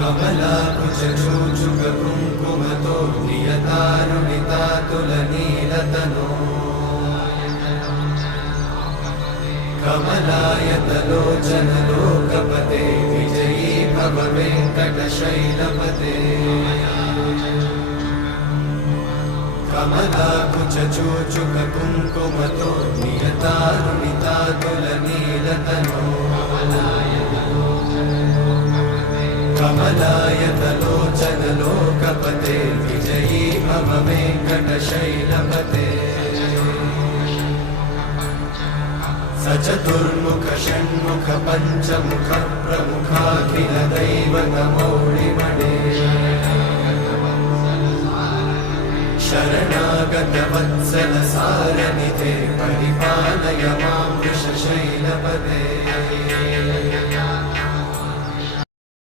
कमलाकुचूचुककुङ्कुमतो नियतारुणितातुलनीलतनो कमलायतलोचनलोकपते विजयी भव वेङ्कटशैलपते कमलाकुचूचुककुङ्कुमतो नियतारुणितातुलनीलतनो कमलायतलोचनलोकपते विजयी भव वेङ्कटशैलपते सचतुर्मुख षण्मुख पञ्चमुख प्रमुखाखिलदैवतमौलिमणे शरणागतवत्सल सार